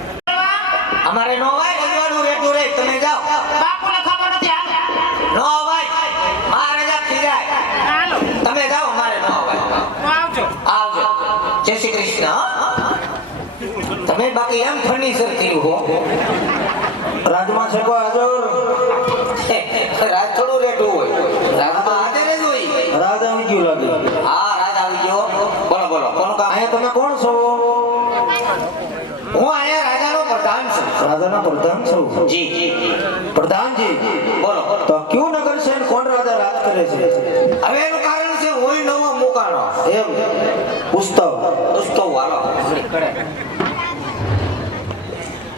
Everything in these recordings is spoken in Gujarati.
हमारे नो भाई रजवाड़ू रेटू रे તમે જાઓ બાપુ ને ખબર નથી આ નો ભાઈ મહારાજા થઈ જાય હાલો તમે જાઓ અમારે નો ભાઈ આવજો આવજો જય શ્રી કૃષ્ણ તમે બાકી એમ ફર્નિચર કર્યું હો રાજમાં છે કો હાજર રાજ થોડું રેટું હોય રાજમાં હાજર જ હોય રાજ આવી ગયું લાગે હા રાજ આવી ગયો બોલો બોલો કોનું કામ અહીંયા તમે કોણ છો હું અહીંયા રાજાનો પ્રધાન છું રાજાના પ્રધાન છો જી પ્રધાનજી બોલો તો ક્યું નગર છે ને કોણ રાજા રાજ કરે છે હવે એનું કારણ છે હોય નવો મુકાનો એમ પુસ્તક દોસ્તો વાલો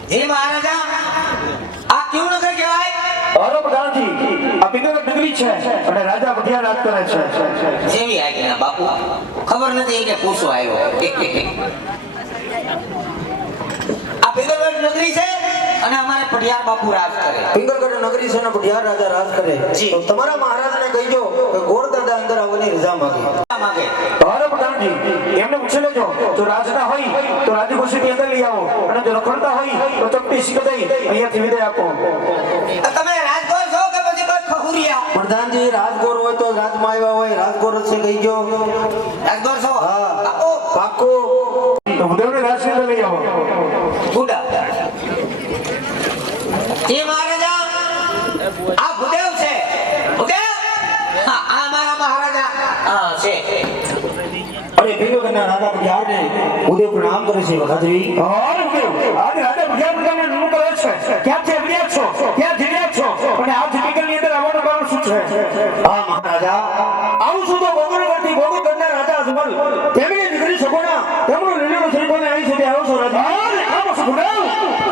જી મહારાજા આ ક્યું નગર કહેવાય અરે પ્રધાનજી આ પિંગલગઢ નગરી છે અને રાજા બઢિયા રાજ કરે છે જેવી આજ્ઞા બાપુ ખબર નથી એટલે પૂછવા આવ્યો આ પિંગલગઢ નગરી છે અને અમારે પઢિયાર બાપુ રાજ કરે પિંગલગઢ નગરી છે ને બઢિયા રાજા રાજ કરે જી. તો તમારા મહારાજાને કહીજો કે ગોર દાદા અંદર આવવાની રજા માંગે અરે પ્રધાનજી એમને પૂછી લેજો જો રાજના હોય તો રાજકોષની અંદર લઈ આવો અને જો રખડતા હોય તો ચપટી શીખદાઈ અહીંયાથી વિદાય આપો તમે રાજગોર છો કે પછી કોઈ ખહુરિયા પ્રધાનજી રાજગોર હોય તો રાજમાં આવ્યા હોય રાજગોર છે કહીજો રાજગોર છો હા બાપુ પાકો તો ભૂદેવને રાજની અંદર લઈ આવો બુડા એ મહારાજા આ ભૂદેવ છે ભૂદેવ હા આ મારા મહારાજા હા છે અરે પિંગલગઢના રાજા બઢિયારને ઉદય પ્રણામ કરે છે વખાતરી અરે ઉદય આજે રાજા બઢિયારને નમન કરે છે ક્યાં છે બઢિયાર છો ક્યાં જીવ્યા છો અને આ પિંગલની અંદર આવવાનું કારણ શું છે હા મહારાજા આવું છું તો ગોગલગઢથી ગોગલગઢના રાજા અજમલ તેમની દીકરી સગોના તેમનો લીલો શ્રીકોને અહીં સુધી આવ્યો છો રાજા અરે કામ સગોના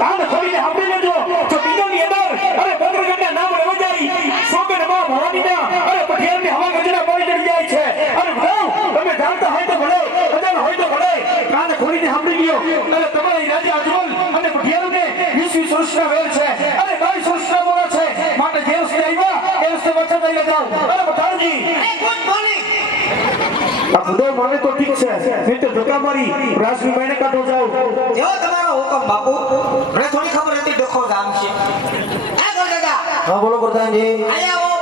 કામ ખરીને આપી લેજો તો પિંગલની અંદર અરે ગોગલગઢના નામ લેવા જાય સોગન માં ભવાનીના અરે બઢિયારની હવા ગજરા પડી ચડી જાય છે અરે ભાવ તમે જાણતા હોય તો ભલે અજાણ હોય તો ભલે કાન ખોલીને સાંભળી લ્યો અને તમારી રાજા અજમલ અને બઢિયારને 20 વર્ષના વેર છે અને 22 વર્ષના મોરા છે માટે જે રસ્તે આવ્યા એ રસ્તે વચ્ચે લઈને જાઓ અરે બતાવજી ગુડ મોર્નિંગ આ ભૂદેવ મને તો ઠીક છે નહીં તો ધક્કા મારી રાજની માઈને કાઢો જાઓ જેવો તમારો હુકમ બાપુ મને થોડી ખબર હતી ડખો ગામ છે આ ગોરદાદા હા બોલો પ્રધાનજી અહીંયા આવો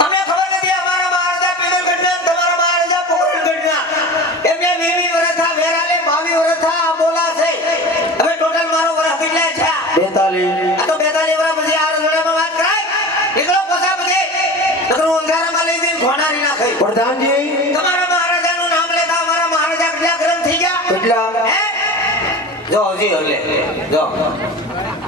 તમને ખબર નથી અમારા મહારાજા પિંગલગઢના તમારા મહારાજા પોકરણગઢના એમને 20 વર્ષ થા વેરાલે 22 વર્ષ થા આ બોલા છે હવે ટોટલ મારો વર્ષ કેટલા છે 42 આ તો 42 વર્ષ પછી આ રજવાડામાં વાત કરાય નીકળો પસા પછી નકર અંધારામાં લઈ જઈને ઘોડારી નાખે પ્રધાનજી તમારા મહારાજાનું નામ લેતા અમારા મહારાજા કેટલા ગરમ થઈ ગયા કેટલા હે જો હજી હલે જો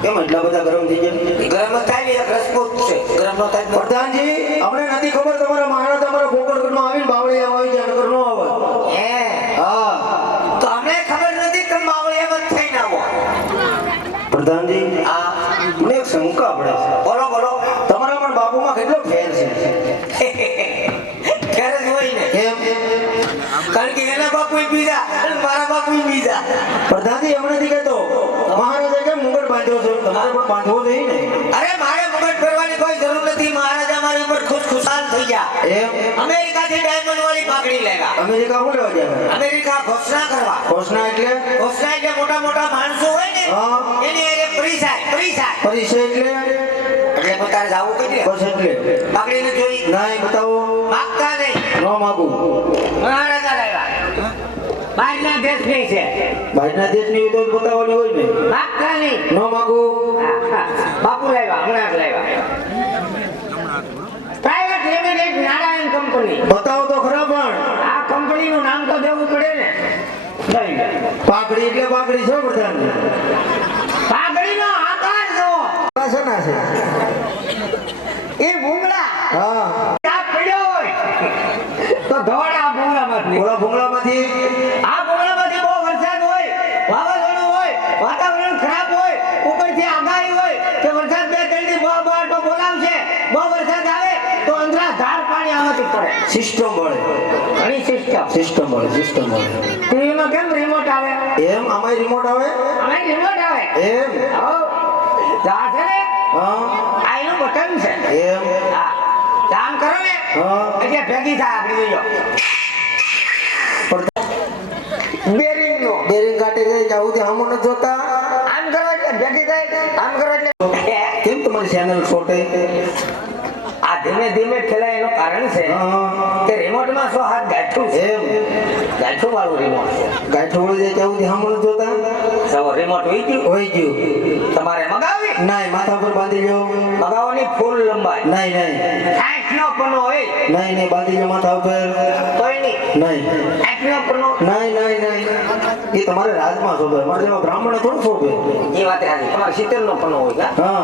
કેમ એટલા બધા ગરમ થઈ ગયા ગરમ થાય એક રસપૂત છે ગરમ નો થાય પ્રધાનજી અમને નથી ખબર તમારા મહારાજા અમારા પોકરગઢમાં આવીને બાવળી આવી જાય નકર નો આવે હે હા તો અમને ખબર નથી કે માવળિયા મત થઈને આવો પ્રધાનજી આ મને એક શંકા પડે છે બોલો બોલો તમારા પણ બાપુમાં કેટલો ફેર છે ક્યારે જ હોય ને કેમ કારણ કે એના બાપુ બીજા અને મારા બાપુ બીજા પ્રધાનજી એમ નથી કહેતો મહારાજા કેમ મુગટ બાંધ્યો છે તમારે પણ બાંધવો જોઈએ ને અરે મારે મુગટ ફેરવાની કોઈ જરૂર નથી મહારાજા મારી ઉપર ખુશાલ થઈ ગયા એમ અમેરિકાથી ડાયમંડ વાળી પાઘડી લેવા અમેરિકા હું લેવા જાય અમેરિકા ઘોષણા કરવા ઘોષણા એટલે મોટા મોટા માણસો હોય ને હા. એની અરે પરિચય પરિચય એટલે એટલે પોતાને જાવું કરી બસ એટલે પાઘડીને જોઈ નહીં બતાવો માગતા નહીં નો માગું મહારાજા લાવ્યા બહારના દેશની છે બહારના દેશની તો બતાવવાની હોય ને માગતા નહીં નો માગું બાપુ લાવ્યા હમણાં જ લાવ્યા પ્રાઇવેટ લિમિટેડ નારાયણ કંપની બતાવો તો ખરા પણ આ કંપનીનું નામ તો દેવું પડે ને પાઘડી એટલે પાઘડી છો પ્રધાન પાઘડીનો આકાર જો શેના છે એ ભૂંગળા હા આ પડ્યો હોય તો ધોળા ભૂંગળામાંથી ઓલા ભૂંગળામાંથી આ ભૂંગળામાંથી બહુ વરસાદ હોય વાવાઝોડું હોય વાતાવરણ ખરાબ હોય ઉપરથી આગાહી હોય કે વરસાદ 2-3 દી બહુ બોલાવશે બહુ વરસાદ આવે તો અંદરા ધાર પાણી આમાંથી પડે સિસ્ટમ મળે ઘણી સિસ્ટમ સિસ્ટમ મળે ટીવીમાં કેમ રિમોટ આવે એમ આમાં રિમોટ આવે અમે રિમોટ આવે એમ હો જા છે ને હા આ એનું બટન છે એમ હા કામ કરો ને હા એટલે ભેગી થાય આપણી જોજો બેરિંગ નો બેરિંગ કાઢી ગઈ જાવું તે હમો ન જોતા આમ કરો એટલે ભેગી થાય આમ કરો એટલે કેમ તમારી ચેનલ છોટે આ ધીમે ધીમે ખેલાય એનું કારણ છે કે રિમોટ માં શું હાથ ગાંઠું છે એમ ગાંઠું વાળું રિમોટ છે ગાંઠ વળી જાય જાવું તે હમો ન જોતા સવો રિમોટ હોય ગયું હોય ગયું તમારે મગાવી નાઈ માથા પર બાંધી લ્યો મગાવવાની ફૂલ લંબાઈ નહીં 60 નો પનો હોય નહીં બાંધી લ્યો માથા ઉપર તોય નહીં નહીં 60 નો પનો નહીં એ તમારે રાજમાં શોભે મારે જેવા બ્રાહ્મણ થોડું શોભે એ વાત હાજી તમારે 70 નો પનો હોય કા હા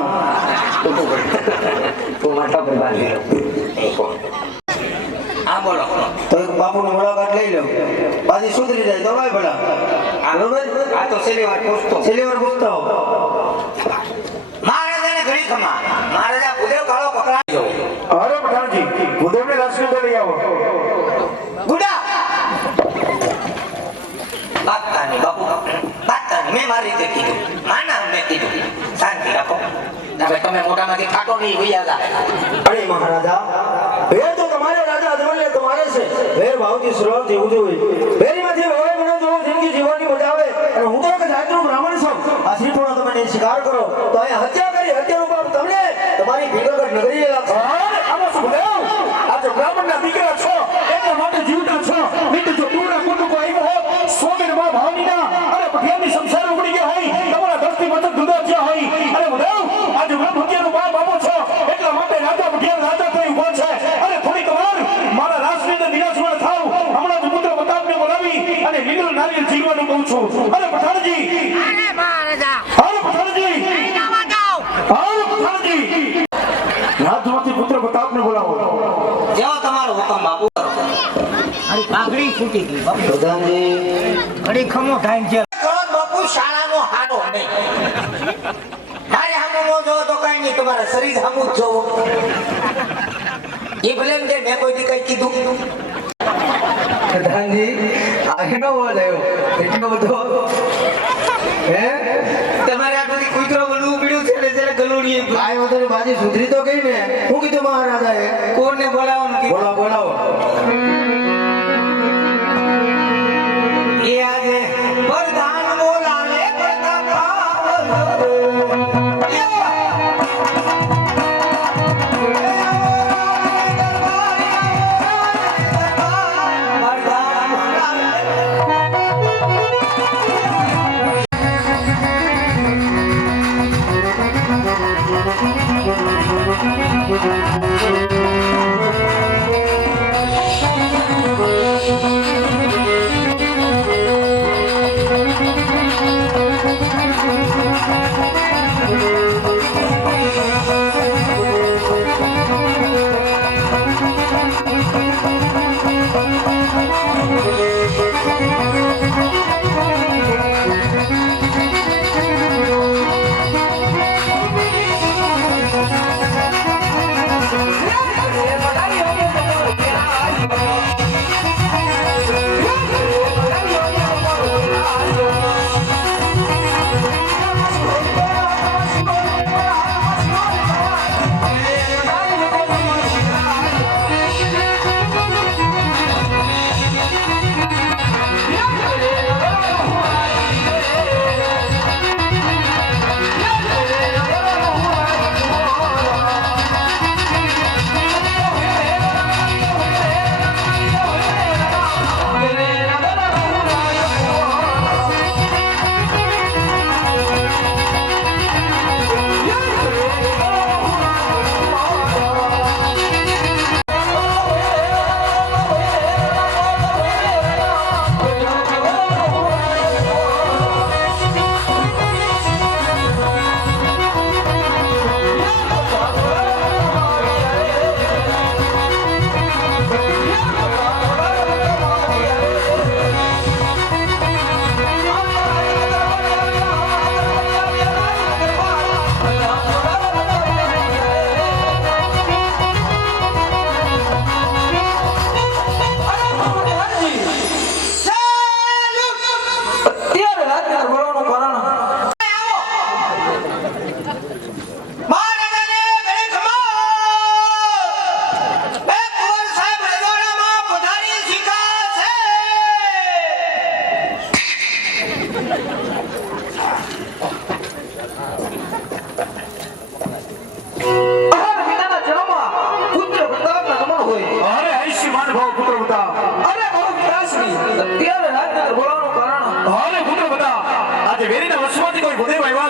તું માથા પર બાંધી લો હા બોલો તો એક બાપુની મુલાકાત લઈ લો પાછી સુધરી જાય દવાઈ ભલા બરોબર આ તો છેલ્લી વાર પૂછતો છેલ્લી પૂછતો મહારાજાને ઘણી ખમા મહારાજા ભૂદેવ કાળો પકડાઈ ગયો અરે પઠાણજી ભૂદેવને રાષ્ટ્રીય લઈ આવો ગુડા બાપતાની બાપુ બાપતાની મેં મારી રીતે કીધું માના મેં કીધું શાંતિ રાખો હવે તમે મોટામાંથી ખાટો નહીં વૈયા અરે મહારાજા વેર તો તમારે રાજા અજમલે તમારે છે વેર ભાવથી શ્રદ્ધાથી ઉજવી વેરીમાંથી વવાય મને જો જિંદગી જીવવાની મજા આવે અને હું તો એક જાતનો બ્રાહ્મણ છું આ શ્રીપુણો તમે ને શિકાર કરો તો અહીં હત્યા કરી હત્યાનો પાપ તમને તમારી ભીગરગઢ નગરી લાગશે આમાં શું ભૂદેવ આ તો બ્રાહ્મણના દીકરા છો એટલા માટે જીવતા છો મિત્ર જો પૂર્ણ કુટુંબ આવ્યો હોત સ્વામીન માં ભાવનીના અને પઠિયાની સંસાર ઉગડી ગયા હોય તમારા દસથી વચન જુદા થયા હોય અરે ભૂદેવ આજે બ્રહ્મ હત્યાનો બાપ આપો છો એટલા માટે રાજા પઠિયા રાજા થઈ ઉભો છે અને થોડીક વાર મારા રાષ્ટ્રીય નિરાશમાં થાવ હમણાં જ પુત્ર પ્રતાપને બોલાવી અને લીલું નારિયેળ જીવવાનું કહું છું અરે પઠાણજી અરે મહારાજા અરે પઠાણજી જવા જાઓ અરે પઠાણજી રાજમાંથી પુત્ર પ્રતાપને બોલાવો જેવો તમારો હુકમ બાપુ કરો અરે પાઘડી છૂટી ગઈ બાપુ પ્રધાનજી ઘડી ખમો થાય છે કરો બાપુ શાળાનો હાડો નહીં મારે હામું નો જોવો તો કઈ નહીં તમારા શરીર હામું જ જોવો એ ભલે એમ કે મેં કોઈ દી કઈ કીધું પ્રધાનજી આગનો અવાજ આવ્યો એટલો બધો હે તમારે આ બધી કૂતરો બનવું પડ્યું છે ને જરા ગલુડીએ આ વખતે બાજી સુધરી તો ગઈ ને હું કીધું મહારાજાએ કોને બોલાવવાનું કીધું બોલાવો એ આજે વરદાન બોલાવે પ્રતાપ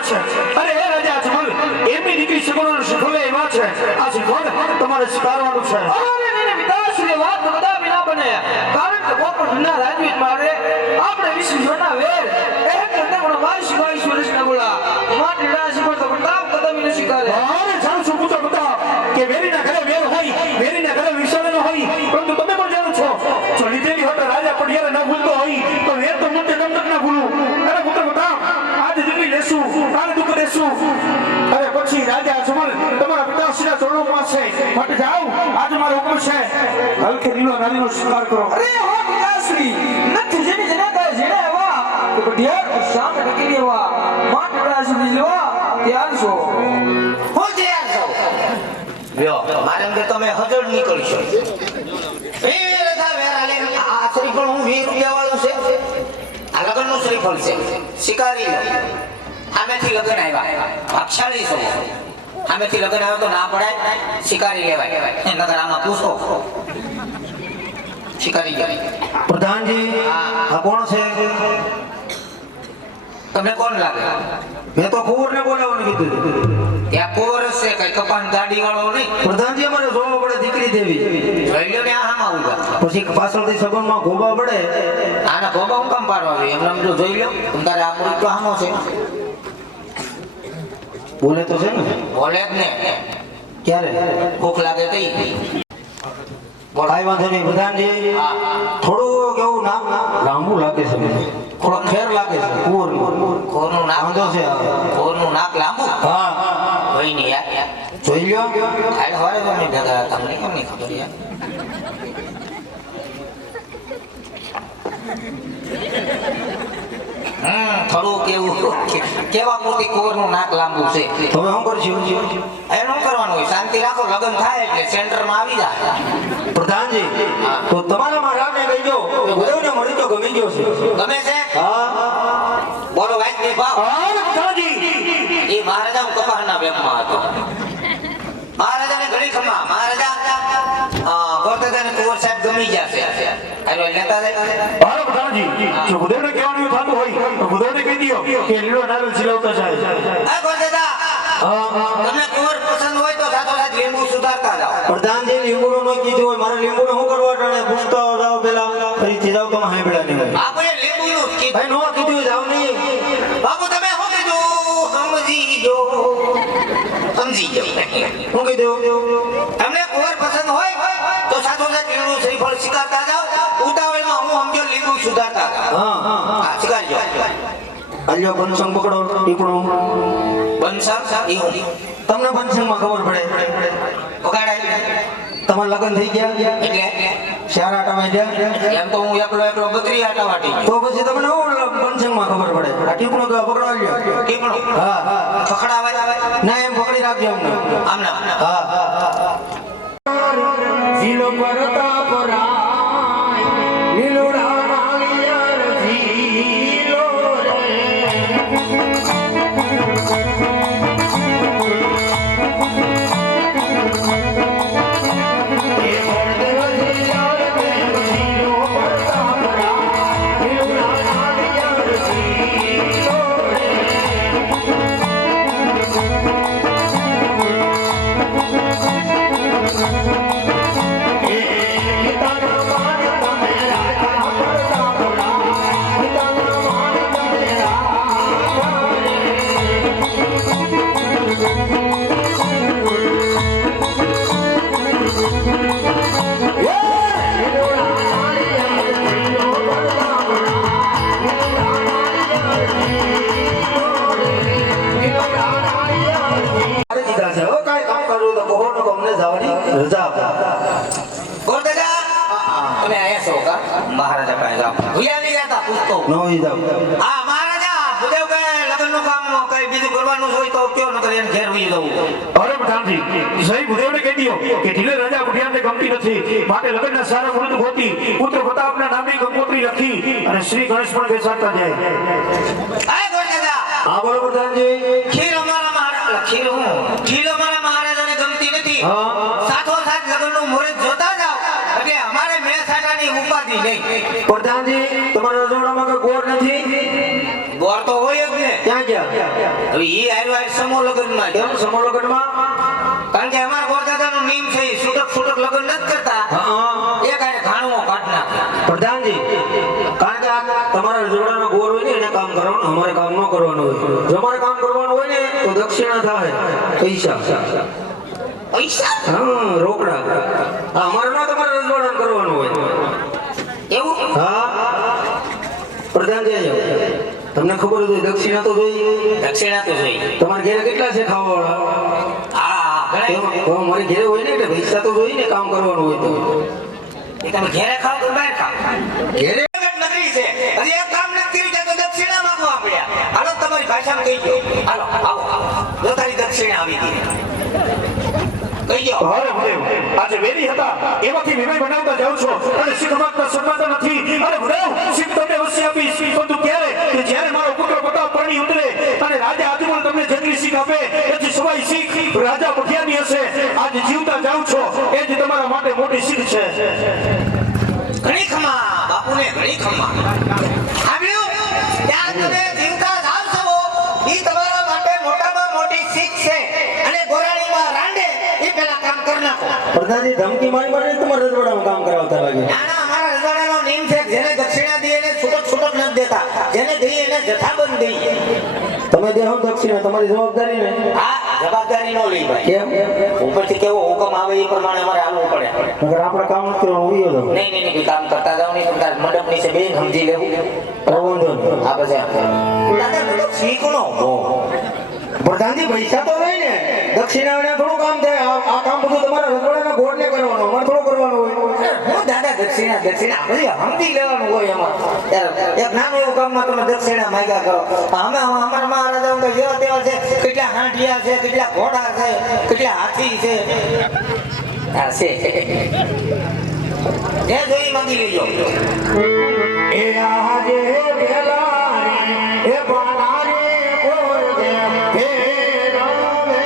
છે. અરે હે રાજા અજમલ, એમની દીકરી સગુણોને શીખવે એવા છે. આ શીખવણ તમારે સ્વીકારવાનું છે. અરે ને વિદાસની વાત બધા વિના બને. કારણ કે ગોપર ભીના રાજવીર મારે આપણે વિશ્વના વેર એક કરતે પણ મારી સિવાય સુરેશ ના બોલા માટી રાશિ પર તો પ્રતાપ કદમ ન સ્વીકારે. અરે જાણું છું, પૂછો બધા કે વેરીના ઘરે વેર હોય, વેરીના ઘરે વિષાણ ન હોય, પરંતુ તમે પણ જાણો છો જો લીધેલી હોતા રાજા પડિયારે ન ભૂલતો હોય તો વેર તો મોટે દમદક ના ભૂલું. અરે પુત્ર બધા આજ દીકરી લેશું, કાલ દુઃખ દેશું. અરે પછી રાજા અજમલ તમારા પિતાશ્રીના ચરણોમાં છે. માટે જાઓ, આજ મારો હુકમ છે, હલકે લીલો નારીનો સ્વીકાર કરો. અરે હો વિદાસની નથી જેની જેના કહે જેને એવા કે પઢિયાર સામે ટકી દેવા માટી રાશિ બીજવા ત્યાર છો. હું તૈયાર છું. લ્યો, મારે એમ કે તમે હજળ નીકળશો. વીર હતા વેરાલે. આ શ્રીફળ હું 20 રૂપિયા વાળું છે. આ લગ્નનું શ્રીફળ છે. શિકારી લો. આમેથી લગ્ન આવ્યા. ભાગશાળી છો. આમેથી લગ્ન આવ્યો તો ના પડાય. શિકારી લેવાય. નગર આમાં પૂછો. શિકારી લો. પ્રધાનજી, આ કોણ છે? તમને કોણ લાગે? મેં તો કુંવરને બોલાવવાનું કીધું. ત્યાં કોર છે, કઈ કપાન દાઢી વાળો નહીં. પ્રધાનજી, અમારે જોવા પડે દીકરી દેવી. જોઈ લો ને આમાં ઉભા. પછી પાછળથી સગનમાં ગોબા પડે. આના ગોબા હું કામ પાડવા જોઈએ? એમને જો જોઈ લો. તારે આ મુરી તો આનો છે. બોલે તો છે ને? બોલે જ ને. ક્યારે? ભૂખ લાગે કઈ? કાંઈ વાંધો નહીં પ્રધાનજી. થોડું કેવું નામ લાંબુ લાગે છે મને. થોડો ફેર લાગે છે કુંવરનું. કોરનું નાક વાંધો છે. કોરનું નાક લાંબુ. હા, કોઈ નહીં યાર. જોઈ લ્યો. ખાલી હવારે તમને ભેગા તમને કેમ નહીં ખબર યાર? થોડું કેવું કેવા પૂરતી કોરનું નાક લાંબુ છે. હવે શું કરશું? એનું શું કરવાનું હોય? શાંતિ રાખો. લગ્ન થાય એટલે સેન્ટરમાં આવી જાય. પ્રધાનજી, તો તમારા મહારાજને કહીજો કે ઉદયને મળી તો ગમી ગયો છે. ગમે છે? હા. બોલો વાંચ ની ભાવ. હા પ્રધાનજી. એ મહારાજા હું કપાસના વેમમાં હતો. મહારાજાને ઘણી ખમા. મહારાજા ગોરદાદાને કુંવર સાહેબ ગમી ગયા છે. હાલો લેતા જાય. હા પ્રધાનજી, જો ઉદયને કહેવાનું થતું હોય તો ઉદયને કહી દો કે લીલો નારિયેળ સિલાવતા જાય. હા ગોરદાદા, તમને કુંવર પસંદ હોય તો સાથોસાથ લીંબુ સુધારતા જાઓ. પ્રધાનજી, લીંબુનો ન કીધું હોય. મારે લીંબુને શું કરવા ટાણે પૂછતા જાવ પેલા ફરીથી જાવ તો હાંભળ્યા નહીં હોય. બાપુએ લીંબુનું જ કીધું. ભાઈ નો કીધું હોય જાવ નહીં. બાપુ તમે શું કીધું? સમજી જો. સમજી જો. શું કીધું? તમને કુંવર પસંદ હોય તો સાથોસાથ લીંબુ શ્રીફળ શીખાતા જાઓ. ઉતાવળમાં હું સમજો લીંબુ સુધારતા જાઓ. હા હા. હા શીખાડજો. આલ્યો પંચંગ પકડો ટીપણું. બંસા ઈ હું તમને પંચંગમાં ખબર પડે. પકડાય તમારા લગ્ન થઈ ગયા એટલે શારા આટા ગયા એમ તો હું એકલો 32 આટા વાટી ગયો. તો પછી તમને હું પંચંગમાં ખબર પડે. આ ટીપણું કે પકડવા લ્યો. ટીપણું હા હા. પકડાવાય આવે ના એમ પકડી રાખજો અમને. આમના હા હા. જીલો પરતાપ રાય લીલોડા નાળિયેર જીલો રે. એ પરદેવ જીયાર દેવ જીલો પરતાપ રાય લીલોડા નાળિયેર જીલો રે. ગોરદાદા તમે આયા છો કા? મહારાજા પાસે જાઓ. ભૂયા નહીં જતા પૂછતો. હા મહારાજા ભૂદેવ કે લગ્નનું કામ કઈ બીજું કરવાનું હોય તો કયો નકર એને ઘેર વહી જવું. અરે પ્રધાનજી, સહી ભૂદેવને કહી દો કે ઢીલે રાજા ભૂડિયાને ગમતી નથી. માટે લગ્નના સારા મુહૂર્ત ગોતી પુત્ર પ્રતાપના નામની કંકોત્રી લખી અને શ્રી ગણેશ પણ બેસાડતા જાય. હા ગોરદાદા. હા બોલો પ્રધાનજી. ખીર અમારા મહારાજા ખીર અમારા મહારાજાને ગમતી નથી. હા. સાથોસાથ લગ્નનું મુહૂર્ત જોતા જાઓ એટલે અમારે મેસાટાની ઉપાધિ નહીં. પ્રધાનજી, તમારા રસોડામાં કોઈ ગોળ નથી? ગોળ તો હોય જ ને. ક્યાં ગયા? હવે ઈ આવ્યો આ સમૂહ લગ્નમાં કેમ સમૂહ લગ્નમાં? કારણ કે અમારા ગોરદાદાનો નિયમ છે ઈ છૂટક લગ્ન નથી કરતા હા. એક આને ઘાણું કાઢ નાખે પ્રધાનજી, કારણ કે આ તમારા રજવાડાનો ગોર હોય ને એને કામ કરવાનું, અમારે કામ ન કરવાનું હોય. જો અમારે કામ કરવાનું હોય ને તો દક્ષિણા થાય, પૈસા. પૈસા હા, રોકડા. આ અમારે ના તમારા રજવાડાને કરવાનું હોય. એવું હા, પ્રધાનજી આવ્યો. તમને ખબર હોય દક્ષિણા તો જોઈએ. દક્ષિણા તો જોઈ તમારે ઘરે કેટલા છે ખાવા હા ઘણા મારી ઘરે હોય ને એટલે પૈસા તો જોઈએ ને કામ કરવાનું હોય તો. એ તમે ઘેરે ખાવ તો બહાર ખાવ ઘેરે નગરી છે હજી એક કામ નથી કર્યું તો દક્ષિણા માંગવા પડ્યા હાલો તમારી ભાષામાં કહી દો હાલો આવો જો તારી દક્ષિણા આવી ગઈ કહી દો અરે ભદેવ, આજે વેદી હતા એમાંથી વિનય બનાવતા જાઉં છો અને શીખ માગતા શરમાતા નથી. અરે ભદેવ, શીખ તમને વસ્તી આપીશ પરંતુ ક્યારે કે જ્યારે મારો પુત્ર પ્રતાપ પરણી ઉતરે અને રાજા આજમલ તમને જંગલી શીખ આપે એથી સવાઈ શીખ રાજા પઠિયાની હશે. આજે જીવતા જાઉં છો એ જ તમારા માટે મોટી શીખ છે. ઘણી ખમા બાપુને ઘણી ખમા સાંભળ્યું ત્યાં તમે જીવતા જાવ છો ઈ તમારા માટે મોટામાં મોટી શીખ છે અને ગોરાણીમાં રાંડે ઈ પેલા કામ કરી નાખો પ્રધાનજી ધમકી મારી મારી તમારા રજવાડામાં કામ કરાવતા લાગે. ના ના અમારા રજવાડાનો નિયમ છે કે જેને દક્ષિણા દઈએ એને છૂટક નથી દેતા જેને દઈએ એને જથ્થાબંધ દઈએ તમે દેહો દક્ષિણા તમારી જવાબદારી ને. હા જવાબદારી નો લઈ ભાઈ કેમ? ઉપરથી કેવો હુકમ આવે એ પ્રમાણે અમારે હાલવું પડે અગર આપણે કામ નથી કરવાનું ઉયો તો નહીં નહીં નહીં કામ કરતા જાવ નહીં કરતા મંડપ નીચે બેન સમજી લેવું વાંધો નહીં. આ પછી દાદા બધું શીખનો પ્રધાનજી પૈસા તો નહીં ને, દક્ષિણા વિના થોડું કામ થાય. આ કામ બધું તમારા રજવાડાના ગોળને કરવાનું, અમારે થોડું કરવાનું હોય. હું દાદા દક્ષિણા બધી સમજી લેવાનું હોય એમાં એક નાનું એવું કામમાં તમે દક્ષિણા માંગ્યા કરો અમે અમારા મહારાજા જેવા તેવા છે કેટલા હાંડિયા છે કેટલા ઘોડા છે કેટલા હાથી છે હા છે જે જોઈ માંગી લેજો એ આજે પેલા રે, એ પાના રે કોર દે, હે રામે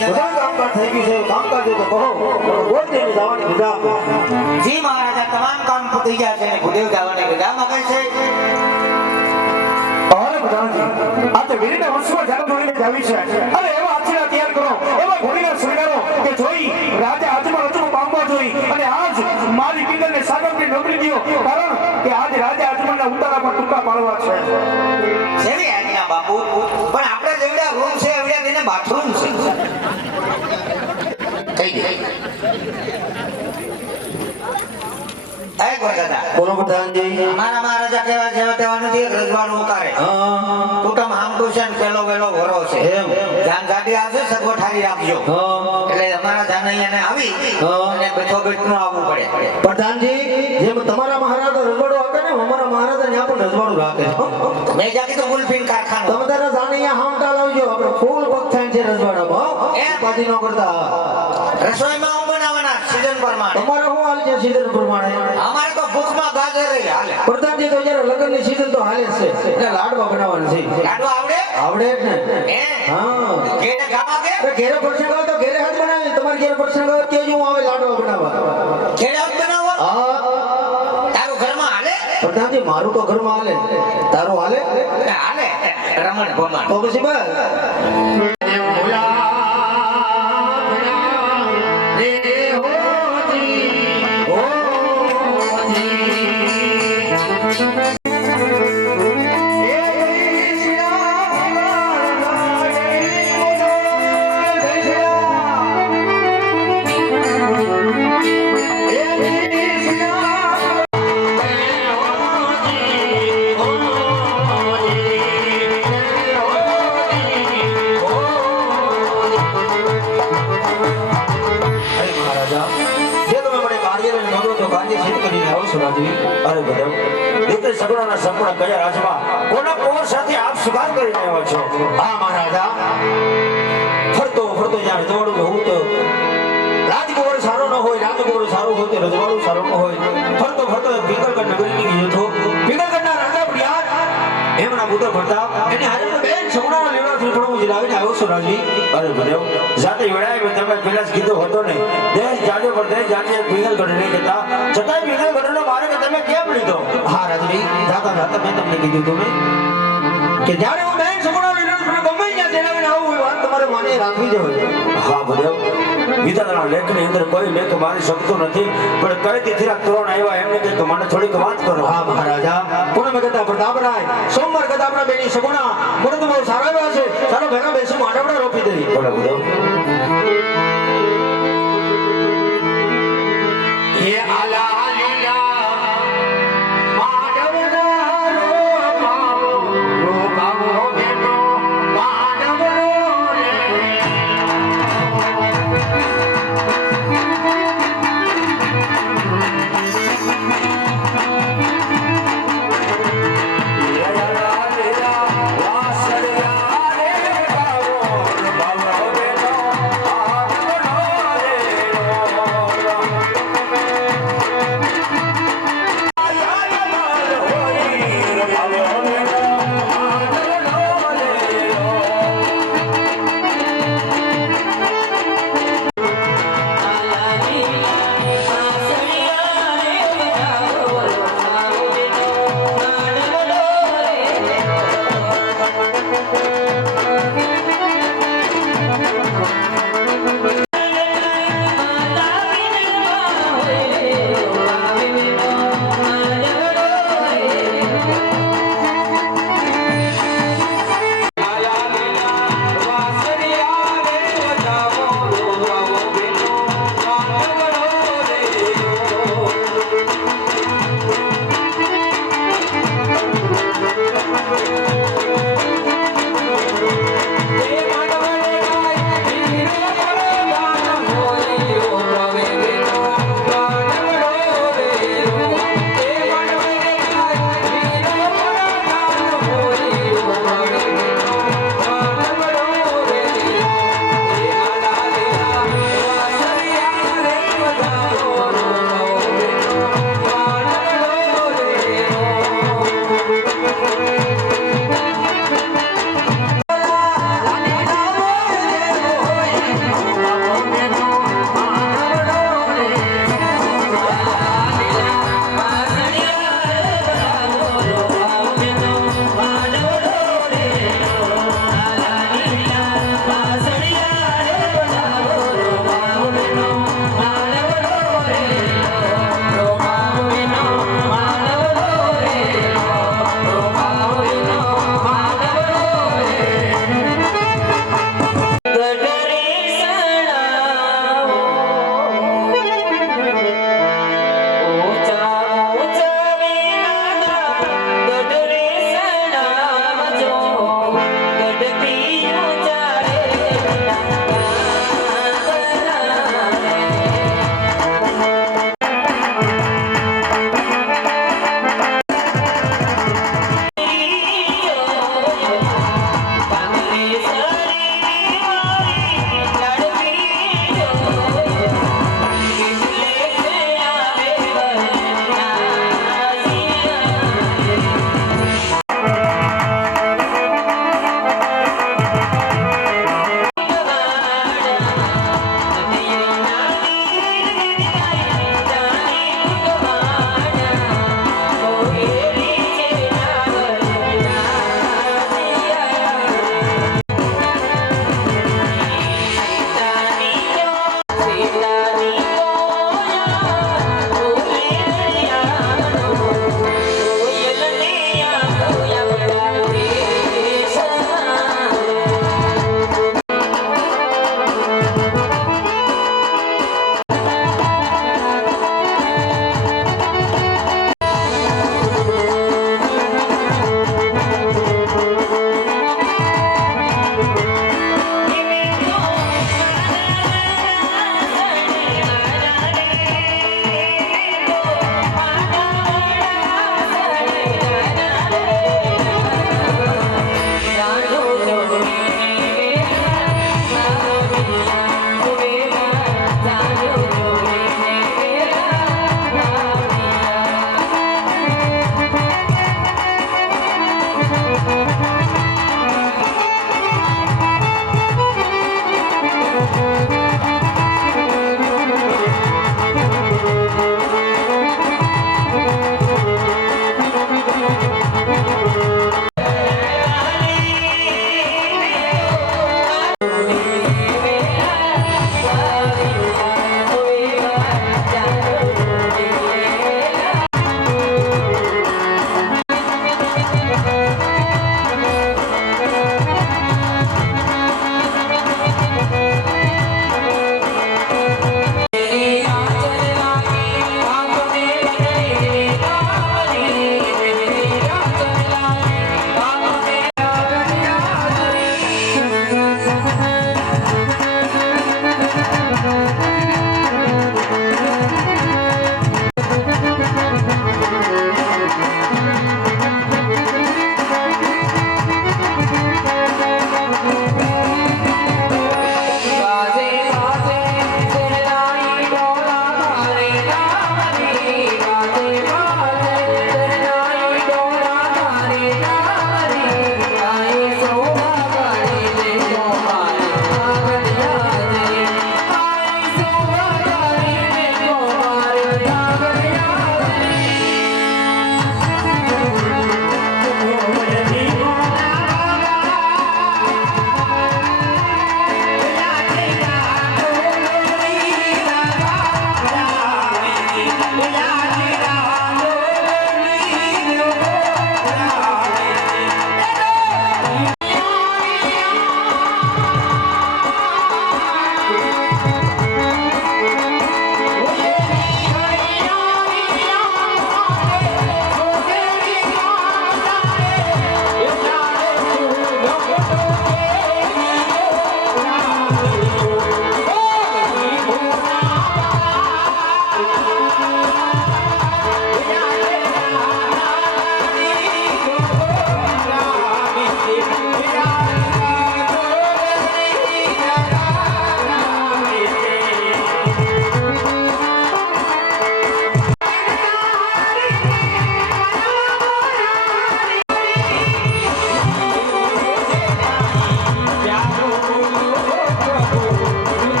બધા કામકાજ થઈ ગયું છે કામકાજ હોય તો કહો ગોળદેવને જવાની રજા આપો. જી મહારાજા તમામ કામ પતી ગયા છે અને ભૂદેવ જવાની રજા માંગે છે. અરે પ્રધાનજી આ તો વીરને વંશમાં જન્મ જોઈને જાવી છે અરે એવા આચરા તૈયાર કરો એવા ઘોડીના શૃંગારો કે જોઈ રાજા આજમાં રચવું પામવા જોઈ અને આજ મારી પિંગલને સાગરની નોકરી દ્યો કારણ કે આજ રાજા આજમાના ઉતારા પર ટૂંકા પાડવા છે. સેવી આજ્ઞા બાપુ પણ આપણે જેવડા રૂમ છે એવડા તેને બાથરૂમ છે કહી દે એ ગોરદાદા બોલો પ્રધાનજી. અમારા મહારાજા કેવા જેવા તેવા નથી રજવાડું ઉતારે હા કુટુંબ હામટું છે ને પેલો વેલો વરો છે એમ. જાન ગાડી આવશે સગવડ ઠારી રાખજો હા એટલે અમારા જાન અહીંયાને આવી અને બેઠો બેઠનું આવવું પડે. પ્રધાનજી જેમ તમારા મહારાજા રજવાડું રાખે ને અમારા મહારાજા ત્યાં પણ રજવાડું રાખે. મેં જાતી તો ગુલફીન કારખાનું તમે તારા જાણે અહીંયા હામટા લાવજો આપણે ફૂલ ભક્ત છે રજવાડામાં પાછી ન કરતા. રસોઈમાં હું બનાવવાના સીઝન પ્રમાણે તમારે શું હાલ છે સીઝન પ્રમાણે? અમારે તો ભૂખમાં ગાજર રહી હાલે. પ્રધાનજી તો જયારે લગ્નની સીઝન તો હાલે જ છે એટલે લાડવા બનાવવાના છે. લાડવા આવડે આવડે જ ને. હે હા કેને ગાવા કે તો ઘેરે પ્રસંગ આવે તો ઘેરે હાથ બનાવી તમારે ઘેરે પ્રસંગ આવે કે હું આવે લાડવા બનાવવા. ખેડા બનાવો હા તારું ઘરમાં હાલે પ્રધાનજી મારું તો ઘરમાં હાલે તારું હાલે હાલે રમણ ભમણ તો પછી બસ અરે બધા દીકરી સગડાના સપના કયા રાજમાં કોના કોર સાથે આપ સ્વીકાર કરીને આવ્યો છો? હા મહારાજા ફરતો ફરતો જ્યાં રજવાડું હું તો રાજકુંવર સારો ન હોય રાજકુંવર સારું હોય તો રજવાડું સારું ન હોય ફરતો ફરતો પિંગલગઢ નગરી નીકળી જતો. પિંગલગઢના રાજા પ્રિયાર એમના પુત્ર પ્રતાપ એની હાજર બેન સગડાના લેવડા થોડું લાવીને આવ્યો છો રાજવી. અરે બધા જાતે વેળાએ તમે પેલા જ કીધું હતો ને દેશ જાજો પર દેશ જાજે પિંગલગઢ નહીં જતા છતાંય પિંગલગઢનો માર્ગ તમે કેમ લીધો? હા રાજવી જાતા જાતા મેં તમને કીધું તમે કે જ્યારે હું બેન સગડાના લેવડા ગમે ત્યાં તેડાવીને આવું એ વાત તમારે માને રાખવી જ હોય. હા બધા ગીતાના લેખની અંદર કોઈ લેખ મારી શકતો નથી પણ કઈ તિથિના તોરણ આવ્યા એમને કંઈક મને થોડીક વાત કરો. હા મહારાજા પૂનમ ગતા પ્રતાપરાય સોમવાર ગતા આપણા બેની સગુણા મને તો બહુ સારા એવા છે ચાલો ભેગા બેસી માંડવડા રોપી દઈ. બોલો બધા હે આલા લીલા માંડવડા રોપાવો બેનો માંડવડો રે વાસળિયા રે બાવો બાવો બેનો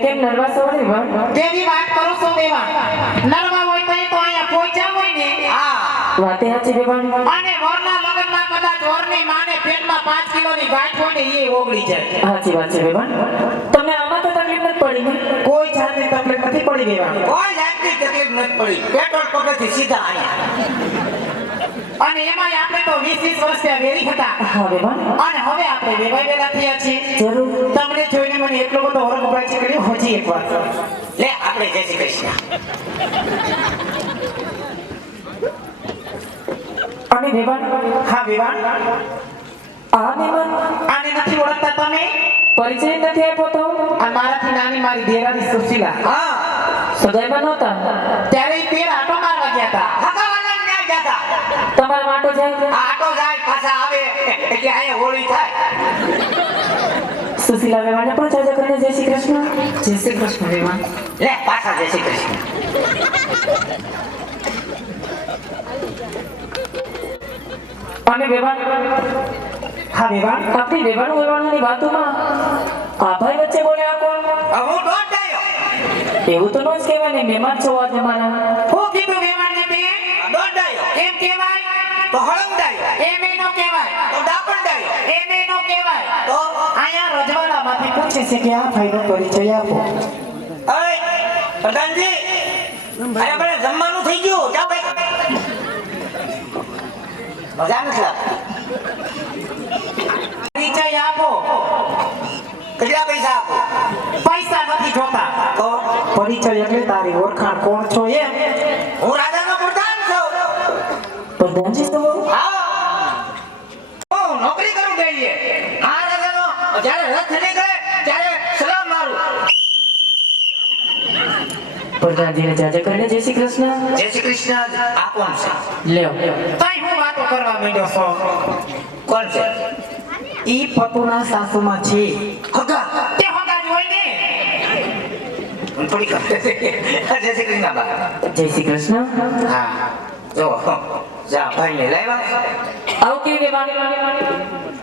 કેમ નર્વસ હો રે વાહ તેની વાત કરો છો દેવા નરવા હોય તો એ તો અહીંયા પહોંચ્યા હોય ને હા વાતે સાચી વેવાણ અને વરના લગ્નમાં કદાચ વરની માને પેટમાં 5 કિલોની ગાંઠ હોય ને એ ઓગળી જાય સાચી વાત છે વેવાણ તમને આમાં તો તકલીફ નથી પડી ને કોઈ જાતની તકલીફ નથી પડી દેવા કોઈ જાતની તકલીફ નથી પડી પેટ્રોલ પંપેથી સીધા અહીંયા અને એમાંય આપણે તો 20 વર્ષ ત્યાં વેરી હતા હા વેવાણ અને હવે આપણે વેવાઈ વેલા થયા છીએ જરૂર તમને જોઈને મને એટલો બધો હરખ પડે છે કે હોજી એક વાર લે આપણે જય શ્રી કૃષ્ણ અને વેવાણ હા વિવાન આ મહેમાન આને નથી ઓળખતા તમે પરિચય નથી આપ્યો તો આ મારાથી નાની મારી દેરાની સુશીલા હા સગાઈમાં નહોતા ત્યારે ઈ પેર આટો મારવા ગયા હતા હકાવાના ન્યાય જાતા તમારા માટો જાય છે? આ આટો જાય પાછા આવે એટલે અહીંયા હોળી થાય સુશીલા વેવાણને પણ જાજા કરીને જય શ્રી કૃષ્ણ જય શ્રી કૃષ્ણ વિવાન લે પાછા જય શ્રી કૃષ્ણ અને વેવાણ હા વિવાન આપણી વેવાણની વાતોમાં આ ભાઈ વચ્ચે બોલ્યા કોણ હું દોડાયો એવું તો ન જ કહેવાય ને મહેમાન છો આજ અમારા હું કીધું વિવાનને તે દોડાયો એમ કહેવાય તો હળંગાયો એમ નો કહેવાય તો દાપણડાયો એમ નો કહેવાય તો અહીંયા રજવાડામાંથી પૂછે છે કે આ ભાઈનો પરિચય આપો અરે પ્રધાનજી અરે આપણે જમવાનું થઈ ગયું જાઓ ભાઈ મજા નથી લાગતી પરિચય આપો કેટલા પૈસા આપો પૈસા નથી જોતા તો પરિચય એટલે તારી ઓળખાણ કોણ છો એમ હું રાજાનો પ્રધાન છું પ્રધાનજી તો હા હું નોકરી કરું ગઈએ મહારાજાનો જ્યારે રથ નીકળે ત્યારે સલામ મારું પ્રધાનજીને જાજા કરીને જય શ્રી કૃષ્ણ જય શ્રી કૃષ્ણ આ કોણ છે લ્યો તઈ હું વાતો કરવા માંડ્યો છો કોણ છે ઈ પતુના સાસુમાં છે હગા તે હગા જ હોય ને હું થોડી જય શ્રી કૃષ્ણ બા જય શ્રી કૃષ્ણ હા જો જા ભાઈને લાવ્યા આવો કેવી વેવાણ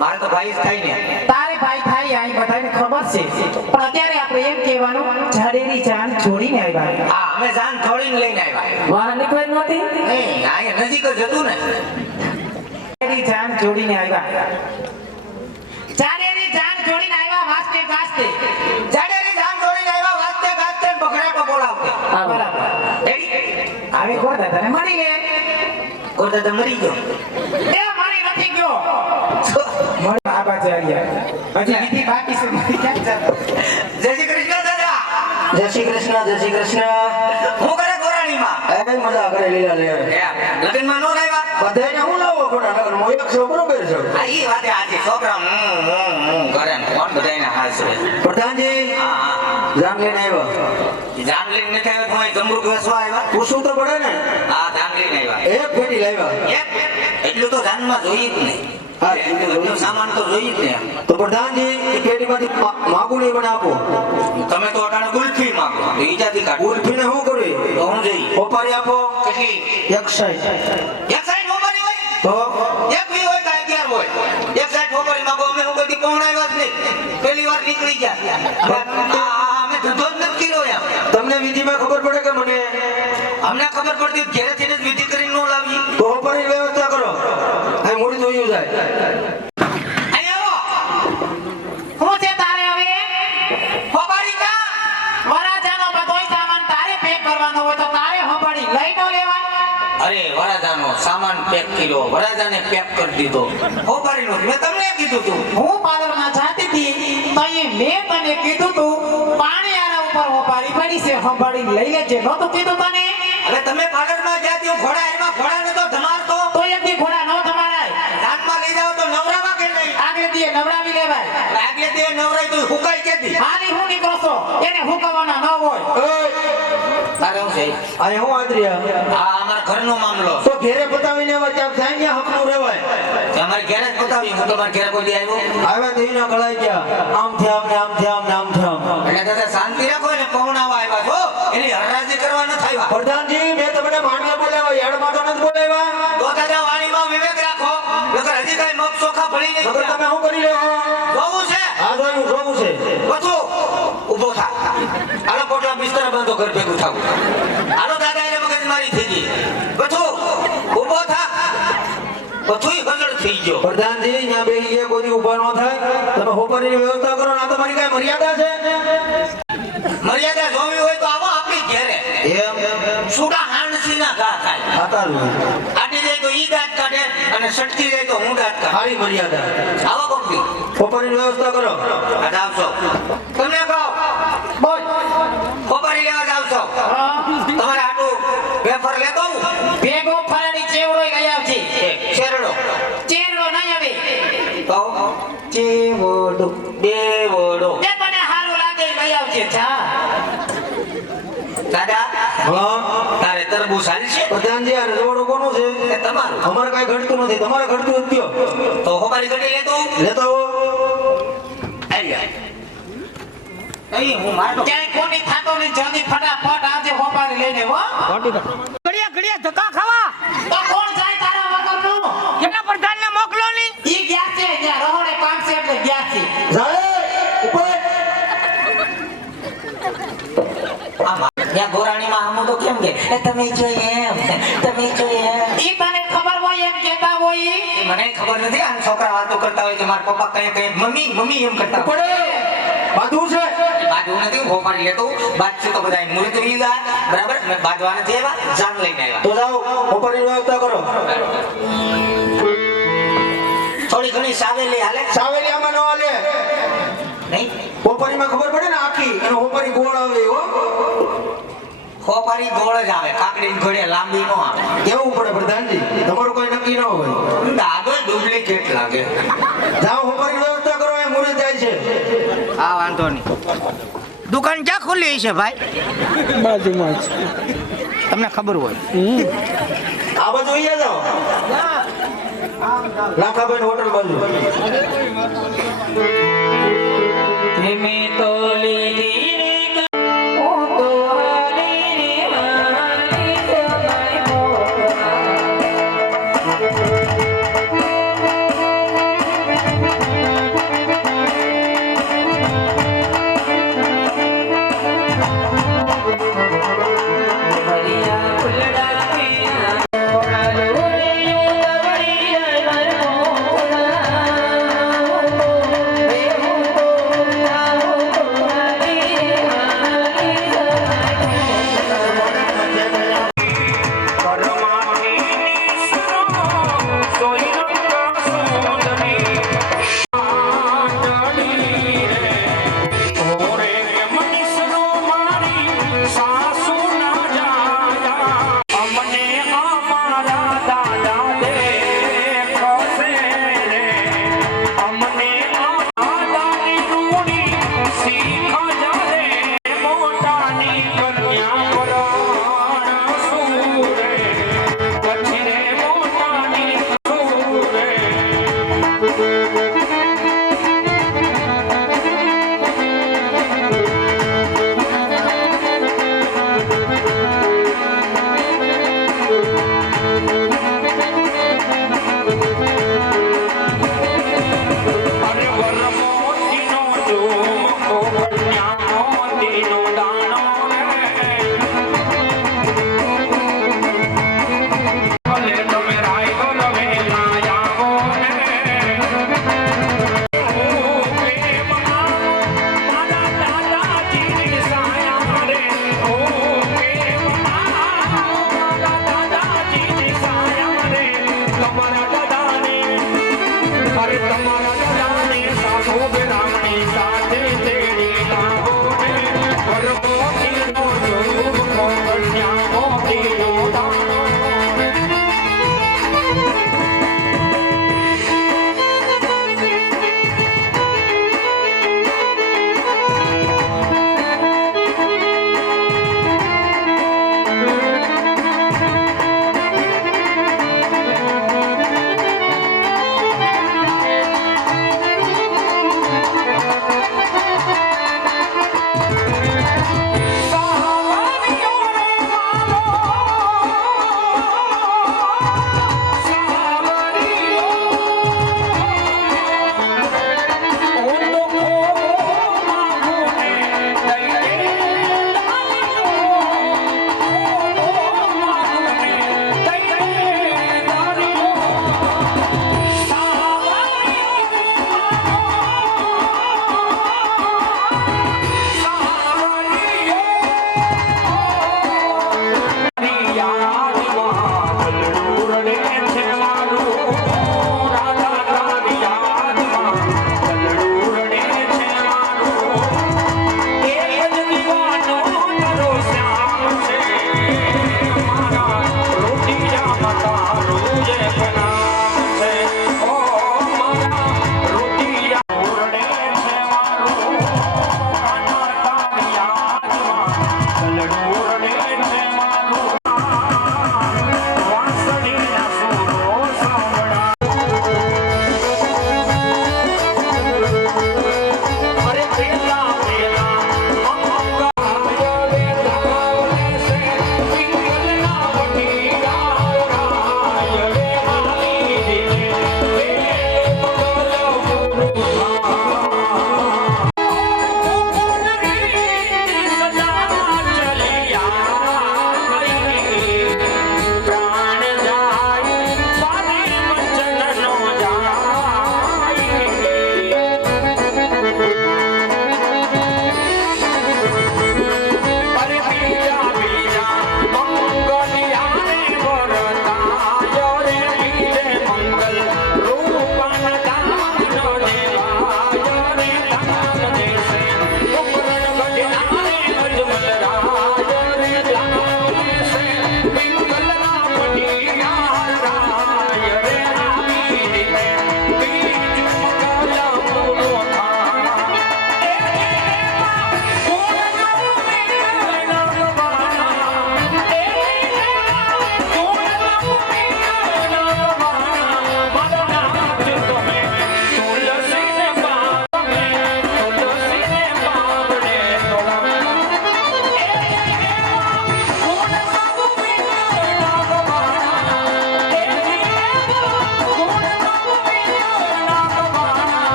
મારે તો ભાઈ જ થાય ને તારે ભાઈ થાય અહીં બધાને ખબર છે પણ અત્યારે આપણે એમ કહેવાનું જાડેરી જાન છોડીને આવ્યા હા અમે જાન થોડીને લઈને આવ્યા વાહ નીકળી નહોતી અહીંયા નજીક જ હતું ને જાડેરી જાન જોડીને આવ્યા જાડેરી જાન જોડીને આવ્યા વાસ્તે ગાસ્તે જાડેરી જાન થોડીને આવ્યા વાજતે ગાજતે બખડાટો બોલાવતે આવો બરાબર રેડી આવી કોણ દાદાને મળી લે કોઈ દાદા મરી ગયો એ મળી નથી ગયો મળી આ બાજુ આવ્યા હજી વિધિ બાકી છે મળી ક્યાં જતો જય શ્રી કૃષ્ણ દાદા જય શ્રી કૃષ્ણ જય શ્રી કૃષ્ણ હું કરે ગોરાણીમાં એ મજા કરે લીલા લે લગ્નમાં નો લાવ્યા બધાને હું લાવો ખોટા નગર મો એક છોકરો બેર છો આ ઈ વાતે આજે છોકરા કરે ને કોણ બધાયને હાલ છે પ્રધાનજી હા હા જાન લઈને આવ્યા જાન લઈને નથી આવ્યા તો અહીં જમરૂક વેચવા આવ્યા પૂછવું તો પડે ને હા જાન લઈને આવ્યા એક પેટી લાવ્યા એક એટલું તો જાનમાં જોઈએ જ નહીં હા, એટલું તો જોઈએ. એટલું સામાન તો જોઈએ જ ને તો પ્રધાનજી એ પેટીમાંથી માગુણી મને આપો તમે તો અટાણે ગુલ્ફી માંગો તો ઈજાથી કાઢો ઉલ્ફીને શું કરવી તો હું જઈ ઓપારી આપો કેટલી 61 એક સાઈડ મોબાઈલ હોય તો એક બી હોય કે 11 હોય એક સાઈડ મોબાઈલ માંગો અમે હું કદી પહોંચાડ્યા જ નહીં પહેલી વાર નીકળી ગયા અમે ધંધો જ નથી કર્યો એમ તમને વિધિમાં ખબર પડે કે મને અમને ખબર પડતી ઘેરેથી જ વિધિ કરીને નો લાવી તો ઓપારી વ્યવસ્થા કરો આ મોડી જોયું જાય અહીંયા આવો હું છે તારે હવે હોબાડી કા વરાજાનો બધોય સામાન તારે પેક કરવાનો હોય તો તારે હંભાળી લઈ ન લેવાય અરે વરાજાનો સામાન પેક કર્યો વરાજાને પેક કરી દીધો હોબાડીનો મેં તમને કીધું તું હું પાર્લરમાં જાતી હતી તો એ મેં તને કીધું તું પાણીયારા ઉપર હોપારી પડી છે હંભાળી લઈ લેજે નહોતું કીધું તને હવે તમે પાર્લરમાં જ્યાં ત્યાં ઘોડા એમાં ઘોડાને તો ધમારતો તો એકથી ઘોડા ન તમારાય જાનમાં લઈ જાઓ તો નવરાવા કે નહીં આગળ દીએ નવડાવી લેવાય લાગે તે નવરાય તો હુકાઈ કેતી હાલી હું નીકળો છો એને હુકવવાના ન હોય તારે હું છે આ હું આદર્યા આ અમારા ઘરનો મામલો તો ઘેરે પતાવીને હવે ક્યાંક જાય ને હકનું રહેવાય અમારે ઘેર જ બતાવી હું તમારે ઘેર કોઈ દી આવ્યો આવ્યા તો એના ગળાઈ ગયા આમ થયા ને આમ થયા ને આમ થયા એટલે દાદા શાંતિ રાખો ને પહોંચાવા આવ્યા છો એની હરાજી કરવા ન થાય પ્રધાનજી મેં તમને માંડવા બોલાવ્યા યાર્ડમાં તો નથી બોલાવ્યા તો દાદા વાણીમાં વિવેક રાખો નકર હજી કઈ મગ ચોખા ભળી ગઈ નકર તમે શું કરી લેવો જોવું છે આ જોવું છે બધું ઊભો થા હાલો પોટલા બિસ્તરા બાંધો ઘર ભેગું થાવ હાલો દાદા એને મગજ મારી થઈ ગઈ બધું ઊભો થા બધું ગજડ થઈ ગયો પ્રધાનજી અહીંયા બેસી ગયા કોઈ ઊભા ન થાય તમે હોપરીની વ્યવસ્થા કરો ને આ તમારી કઈ મર્યાદા છે મર્યાદા જોવી હોય તો આવો આપણી ઘેરે એમ સુડા હાંડસીના ઘા થાય ખાતા જ હોય. આટી જાય તો ઈ દાંત કાઢે અને સટકી જાય તો હું દાંત કાઢે સારી મર્યાદા આવો કોકડી હોપરીની વ્યવસ્થા કરો આ આવશો તમને કહો બોલ ખોબારી લેવા જાવ છો તમારે આટલું વેફર લેતો આવું? ભેગો ફરાડી ચેવડો લઈ આવજે શેરડો ચેવડો નહીં આવે તો ચેવડો દેવડો જે તને સારું લાગે એ લઈ આવજે જા દાદા હા તારે તરબૂચ હાલશે પ્રધાનજી આ રજવાડો કોનો છે એ તમારું અમારે કઈ ઘટતું નથી તમારે ઘટતું જ દ્યો. તો ખોબારી ગડી લેતો લેતો આવો. અહીં હું મારતો ક્યાંય કોની થાતો નહીં જલ્દી ફટાફટ આજે હોપારી લઈને હો ઘડિયા ઘડિયા ધક્કા ખાવા તો કોણ જાય તારા વગરનું કેટલા પ્રધાનને મોકલો ની ઈ ગયા છે ત્યાં રહોડે કામ છે એટલે ગયા છે જાય ઉપર ત્યાં ગોરાણીમાં આમ તો કેમ કે એ તમે જોઈએ એમ તમે જોઈએ એમ ઈ તને ખબર હોય એમ કહેતા હોય ઈ? મને ખબર નથી આ છોકરા વાતો કરતા હોય કે મારા પપ્પા કઈ કઈ મમ્મી મમ્મી એમ કરતા હોય. પડે બાધું છે બાજુ નથી ભોપાડી લેતો બાજુ તો બધા મુરત લીધા બરાબર મેં બાજવા નથી આવ્યા જાન લઈને આવ્યા તો જાઓ હોપરીની વ્યવસ્થા કરો થોડી ઘણી સાવેલી હાલે સાવેલી આમાં ન હાલે નહીં હોપરીમાં ખબર પડે ને આખી એનો હોપરી ગોળ આવે હો ખોપારી ગોળ જ આવે કાકડી ઘોડે લાંબી નો આવે કેવું પડે પ્રધાનજી તમારું કોઈ નક્કી ન હોય દાદો ડુપ્લિકેટ લાગે જાઓ હોપરીની વ્યવસ્થા કરો એ મુરત જાય છે હા વાંધો નહીં દુકાન ક્યાં ખુલ્લી છે ભાઈ બાજુમાં તમને ખબર હોય આ બાજુ અહીંયા જાઓ લાખાભાઈ હોટલ બાજુ ધીમે તો લીધી રે ઓ તો હારી રે હારી જમાઈ મોકરા હરિયા ફૂલડા પીયા આલો રે લવડી રે મોકરા બેહુ તો આવો તો હારી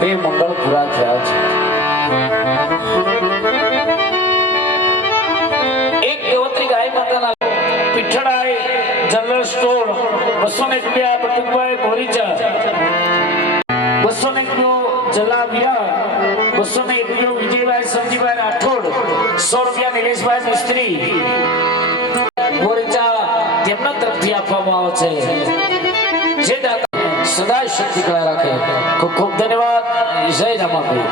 બે મંગળ પૂરા થયા છે. એક દેવત્રી ગાય માતાના પીઠડાએ જનરલ સ્ટોર 201 બટુકભાઈ બોરીચા 201 જલાવિયા 201 વિજયભાઈ સંજીભાઈ રાઠોડ 100 રૂપિયા નિલેશભાઈ મિસ્ત્રી બોરીચા તેમના તરફથી આપવામાં આવે છે. જે દાતા સદાય શક્તિ કળા રાખે. ખૂબ ખૂબ ધન્યવાદ. જય રામાભાઈ.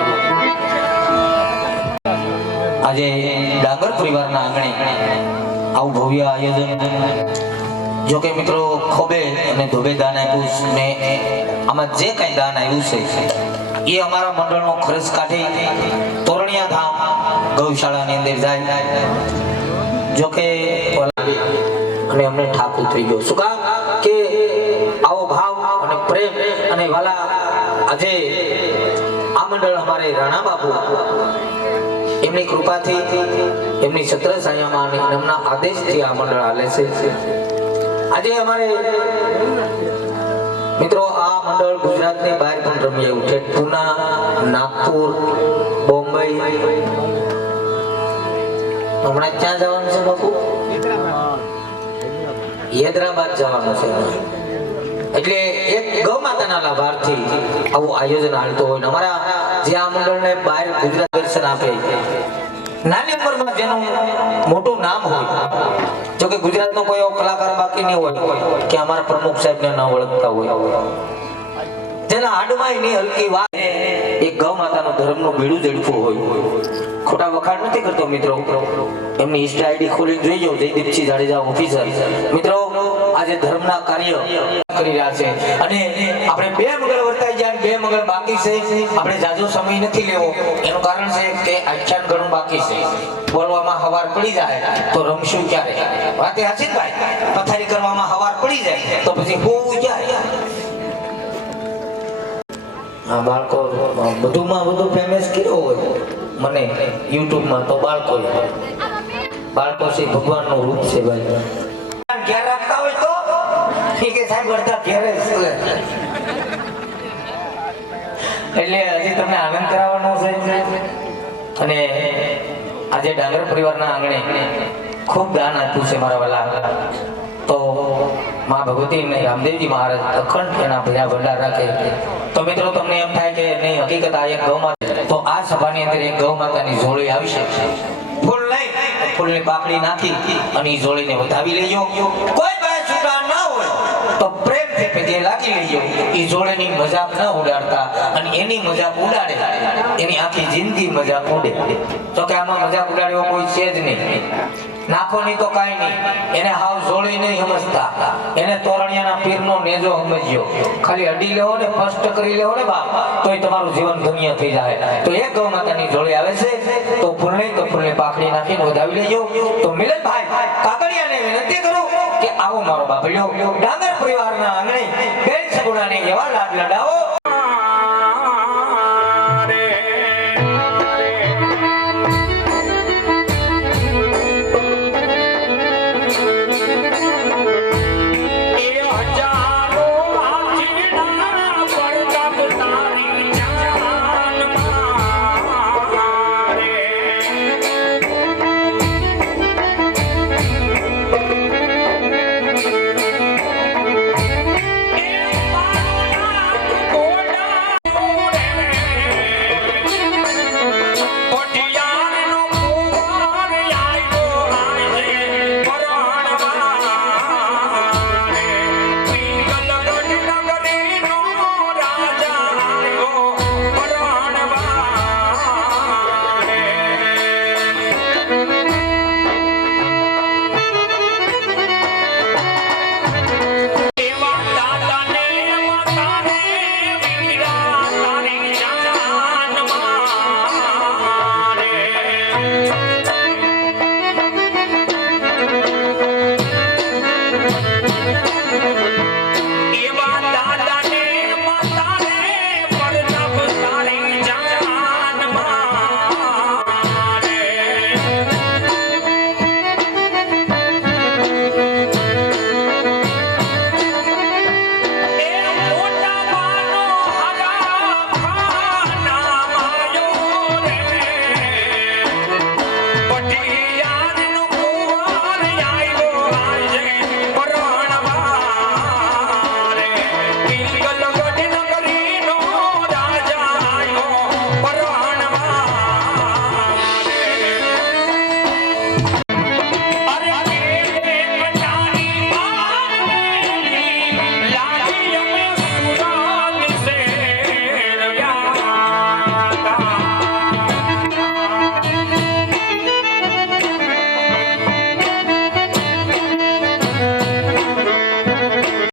આજે ડાંગર પરિવારના આંગણે આવું ભવ્ય આયોજન, જો કે મિત્રો ખોબે અને ધોબે દાન આપ્યું ને આમાં જે કઈ દાન આવ્યું છે એ અમારા મંડળનો ખર્ચ કાઢી તોરણિયા ધામ ગૌશાળાની અંદર જાય. જો કે અને અમને ઠાકુર થઈ ગયો. શું કામ કે આવો ભાવ અને પ્રેમ અને વાલા આજે આ મંડળ અમારે રાણા બાપુ એમની કૃપાથી એમની છત્ર છાયામાં અને એમના આદેશથી આ મંડળ હાલે છે. આજે અમારે મિત્રો આ મંડળ ગુજરાતની બહાર પણ રમી આવ્યું છે. પૂના, નાગપુર, બોમ્બે. હમણાં ક્યાં જવાનું છે બાપુ? હૈદરાબાદ જવાનું છે. એટલે એક ગૌ માતાના લાભાર્થી આવું આયોજન હાલતું હોય. અમારા જે આ મંડળને બહાર ગુજરાત દર્શન આપે, નાની ઉંમરમાં જેનું મોટું નામ હોય, જો કે ગુજરાતનો કોઈ એવો કલાકાર બાકી નહીં હોય કે અમારા પ્રમુખ સાહેબને ન ઓળખતા હોય, જેના હાડમાં એની હલકી વાત એક ગૌ માતાનો ધર્મનું બીડું ઝડપું હોય. ખોટા વખાણ નથી કરતો મિત્રો. એમની ઇન્સ્ટા આઈડી ખોલી જોઈજો, જયદીપસિંહ જાડેજા ઓફિસર. મિત્રો આજે ધર્મના કાર્ય કરી રહ્યા છે અને આપણે 2 મંગળ વર્તાઈ જાય, 2 મંગળ બાકી છે. આપણે જાજો સમય નથી લેવો. એનું કારણ છે કે આખ્યાન ઘણું બાકી છે. બોલવામાં હવાર પડી જાય તો રમશું ક્યારે? વાતે હાચી ભાઈ. પથારી કરવામાં હવાર પડી જાય તો પછી હોવું ક્યારે? આ બાળકો બધુંમાં બધું ફેમસ કેવો હોય મને યુટ્યુબમાં તો બાળકો છે ભગવાનનું રૂપ છે ભાઈ. ઘેર રાખતા હોય તો ઠીક છે સાહેબ, બધા ઘેરે એટલે હજી તમને આનંદ કરાવવાનો છે. અને આજે ડાંગર પરિવારના આંગણે ખૂબ દાન આપ્યું છે મારા વાલા. તો માં ભગવતી અને રામદેવજી મહારાજ અખંડ એના ભયા ભંડાર રાખે. તો મિત્રો તમને એમ થાય કે નહીં, હકીકત આ એક ગૌ માતા, તો આ સભાની અંદર એક ગૌ માતાની જોડી આવશે. ફૂલ નહીં, ફૂલની પાકડી નાખી અને એ જોડીને વધાવી લેજો. કોઈ પાસે છૂટા ના હોય તો પ્રેમથી પગે લાગી લેજો. એ જોડીની મજાક ન ઉડાડતા, અને એની મજાક ઉડાડે એની આખી જિંદગી મજાક ઉડે. તો કે આમાં મજાક ઉડાડ્યો કોઈ છે જ નહીં. નાખો નહીં તો કાંઈ નહીં. એને હાવ જોડી નહીં સમજતા, એને તોરણિયાના પીરનો નેજો સમજ્યો. ખાલી અડી લેવો ને, ફર્સ્ટ કરી લેવો ને બાપ, તોય તમારું જીવન ધન્ય થઈ જાય. તો એક ગૌ માતાની જોડી આવે છે, તો ફૂલની પાકડી નાખીને વધાવી લેજો. તો મિલનભાઈ કાકડિયાને વિનંતી કરું કે આવો મારો બાપડિયો ડાંગર પરિવારના આંગણે બેન સગુણાને એવા લાડ લડાવો